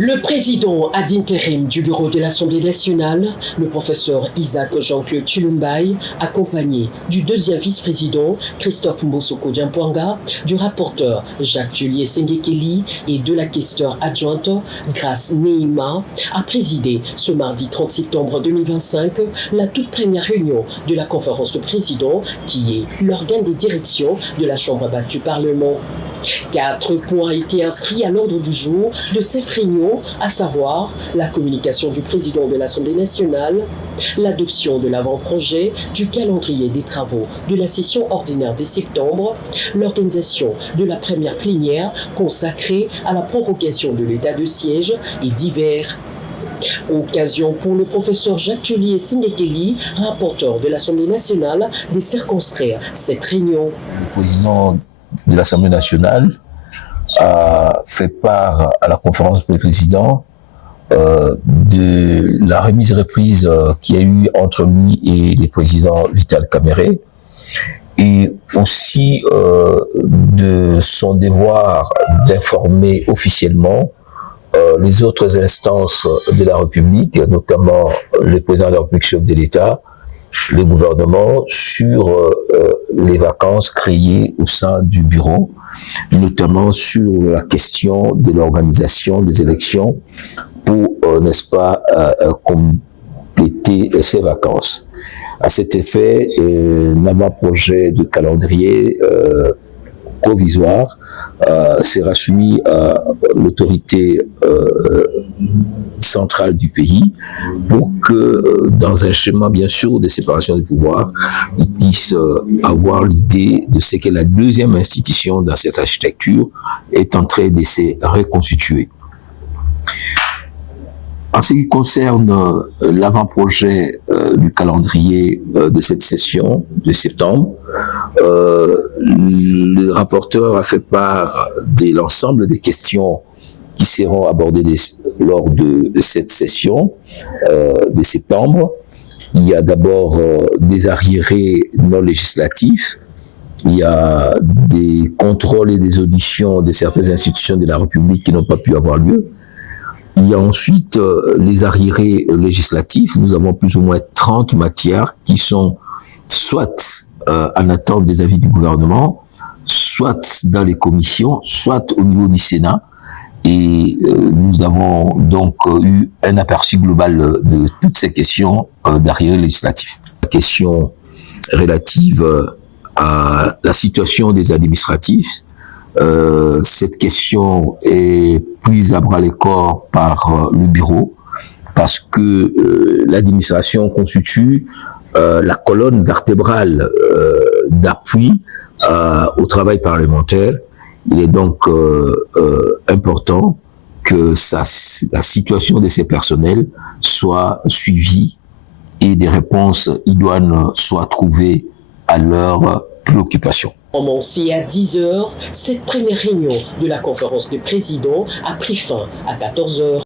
Le président ad intérim du bureau de l'Assemblée nationale, le professeur Isaac Jean-Claude Chilumbaye, accompagné du deuxième vice-président Christophe Mbosoko Diampouanga, du rapporteur Jacques-Julien Sengekeli et de la questeure adjointe Grace Neima, a présidé ce mardi 30 septembre 2025 la toute première réunion de la conférence de présidents qui est l'organe de direction de la Chambre basse du Parlement. 4 points étaient inscrits à l'ordre du jour de cette réunion, à savoir la communication du président de l'Assemblée nationale, l'adoption de l'avant-projet du calendrier des travaux de la session ordinaire de septembre, l'organisation de la première plénière consacrée à la prorogation de l'état de siège et divers. Occasion pour le professeur Jacques-Julien Sengekeli, rapporteur de l'Assemblée nationale, de circonscrire cette réunion. Le président de l'Assemblée nationale a fait part à la conférence des présidents de la remise-reprise qu'il y a eu entre lui et le président Vital Kamerhe, et aussi de son devoir d'informer officiellement les autres instances de la République, notamment le président de la République, chef de l'État, le gouvernement, sur les vacances créées au sein du bureau, notamment sur la question de l'organisation des élections pour, n'est-ce pas, compléter ces vacances. À cet effet, l'avant-projet de calendrier provisoire sera soumis à l'autorité centrale du pays pour que, dans un schéma bien sûr de séparation des pouvoirs, ils puissent avoir l'idée de ce que la deuxième institution dans cette architecture est en train de se reconstituer. En ce qui concerne l'avant-projet du calendrier de cette session de septembre, le rapporteur a fait part de l'ensemble des questions qui seront abordées lors de cette session de septembre. Il y a d'abord des arriérés non législatifs, il y a des contrôles et des auditions de certaines institutions de la République qui n'ont pas pu avoir lieu. Il y a ensuite les arriérés législatifs. Nous avons plus ou moins 30 matières qui sont soit en attente des avis du gouvernement, soit dans les commissions, soit au niveau du Sénat. Et nous avons donc eu un aperçu global de toutes ces questions d'arriérés législatifs. La question relative à la situation des administratifs, cette question est prise à bras-le-corps par le bureau parce que l'administration constitue la colonne vertébrale d'appui au travail parlementaire. Il est donc important que la situation de ces personnels soit suivie et des réponses idoines soient trouvées à leurs préoccupations. Commencé à 10h, cette première réunion de la conférence de présidents a pris fin à 14h.